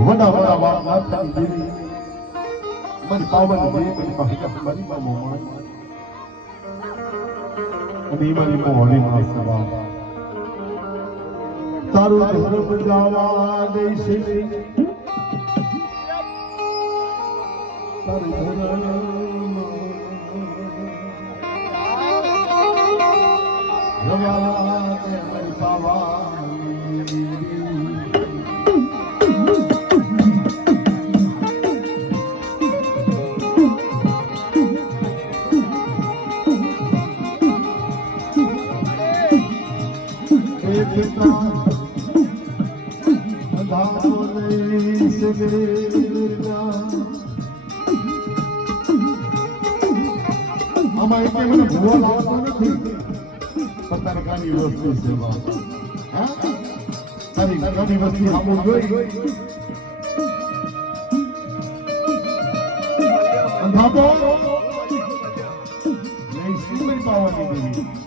વડા વડા વાત દેવી મને પાવન દેવી મને ભાગા મારી બામો અને મારી મોહની માં સવા તારું ધર્મ ગાવા દેશે તારું ધર્મ ગવા તે મારી પાવા અમારે કે મને ભૂવા લાવતો નથી પોતાની ગાડી વસ્તુ છે તારી ગાડી વસ્તુ સામું જોઈ અંધાપો નહીં સિમરી પાવાની દેવી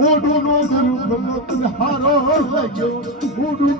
ઓડું નો ધરું ભલો હારો લાગ્યો ઓડું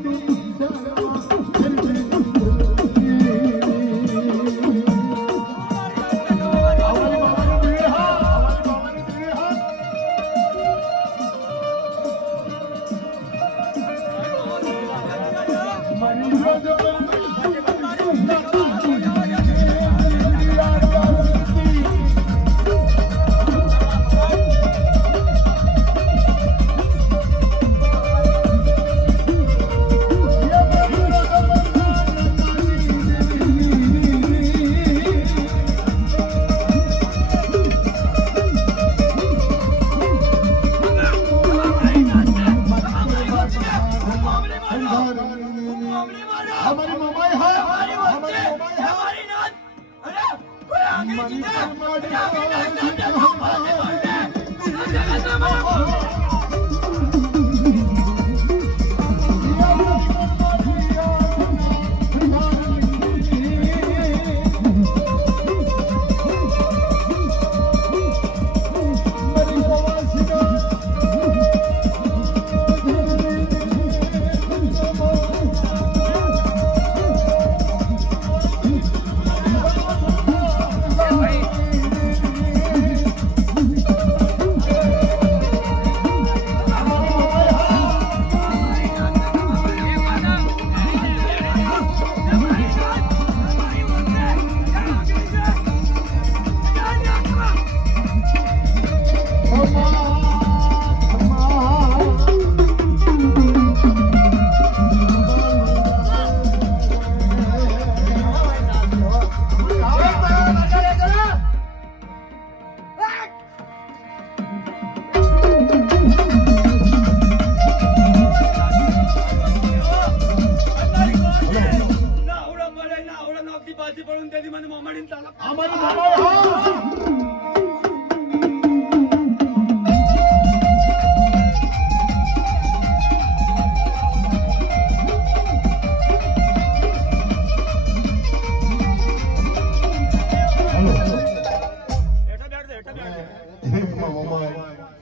મને આવડે નોકરી પાછી પડું તેથી મને મોમાડીને ચાલો અમારી મામા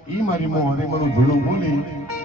ઈ મારી મોહરે મારું ભેળું બોલી